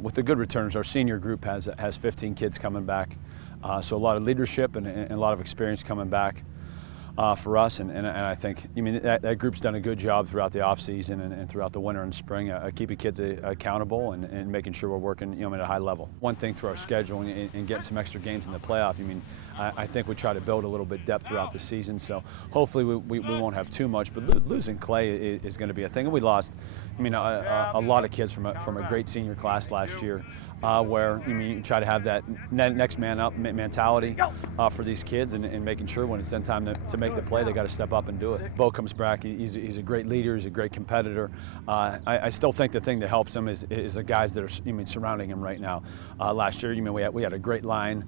With the good returners, our senior group has 15 kids coming back, so a lot of leadership and a lot of experience coming back for us, and I think that group's done a good job throughout the off season and throughout the winter and spring, keeping kids accountable and making sure we're working at a high level. One thing through our schedule and getting some extra games in the playoff, I think we try to build a little bit depth throughout the season, so hopefully we won't have too much, but losing Clay is going to be a thing. And we lost a lot of kids from a great senior class last year, where you try to have that next man up mentality for these kids and making sure when it's then time to make the play, they got to step up and do it. Bo comes back, he's a great leader, he's a great competitor. I still think the thing that helps him is the guys that are surrounding him right now. Last year, we had a great line.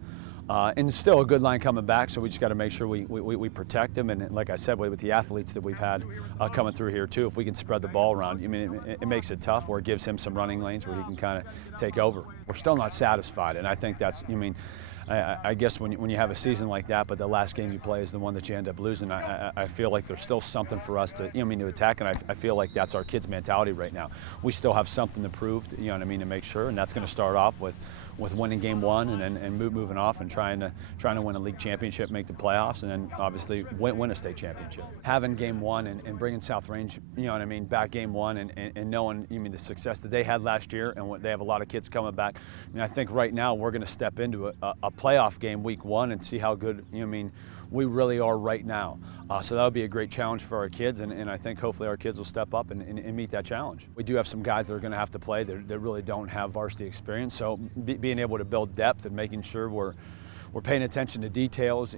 And still a good line coming back, so we just got to make sure we protect them. And like I said, with the athletes that we've had coming through here too, if we can spread the ball around, it makes it tough, or it gives him some running lanes where he can kind of take over. We're still not satisfied, and I think that's, I guess when you have a season like that, but the last game you play is the one that you end up losing, I feel like there's still something for us to, to attack, and I feel like that's our kids' mentality right now. We still have something to prove, to make sure, and that's going to start off with winning game one and moving off and trying to win a league championship, make the playoffs, and then obviously win a state championship. Having game one and bringing South Range, back game one and knowing, the success that they had last year, and they have a lot of kids coming back. I think right now we're going to step into a playoff game week one and see how good, we really are right now. So that'll be a great challenge for our kids, and I think hopefully our kids will step up and meet that challenge. We do have some guys that are going to have to play that really don't have varsity experience, so being able to build depth and making sure we're paying attention to details.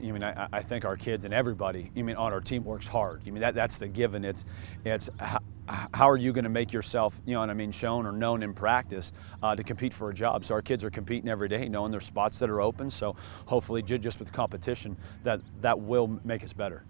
I think our kids and everybody, on our team works hard. That's the given. It's how are you going to make yourself, shown or known in practice to compete for a job? So our kids are competing every day, knowing there's spots that are open. So hopefully, just with competition, that will make us better.